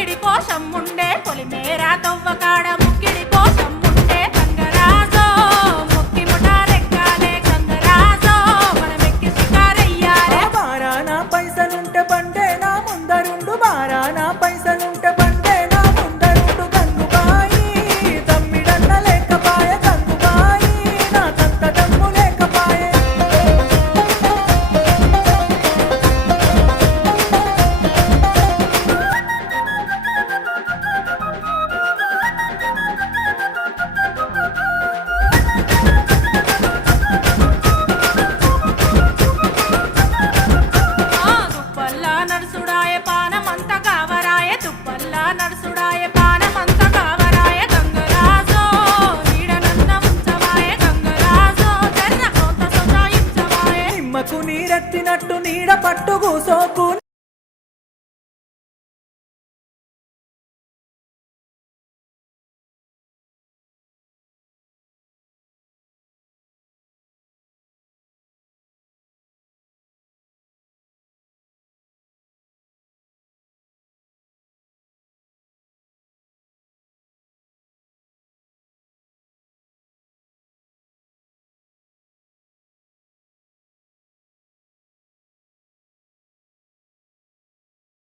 ముక్కిడి కోసం ఉండే పొలిమేరా తవ్వకాడ ముక్కిడి కోసం ఉండే గంగరాజో ముక్కి ముఠారెక్కాలే గంగరాజో మనమెక్కి షికారయ్యాలే బారానా పైసలుంటే బండే నా ముందరుండు బారానా పైసలుంటే బండే నా ముందరుండు గంగుబాయి తమ్మిడన్న లేకపాయే గంగుబాయి నాకంత దమ్ము లేకపాయే దుప్పల్లా నడుసుడాయ పానమంత కావరాయ దుప్పల్లా నడుసుడాయ పానమంత కావరాయ గంగరాజో నీడనన్న ఉంచవాయ గంగరాజో జర్ర కొంత సొంతాయించవాయ నిమ్మకు నీరెత్తినట్టు నీడ పట్టు కూసోకు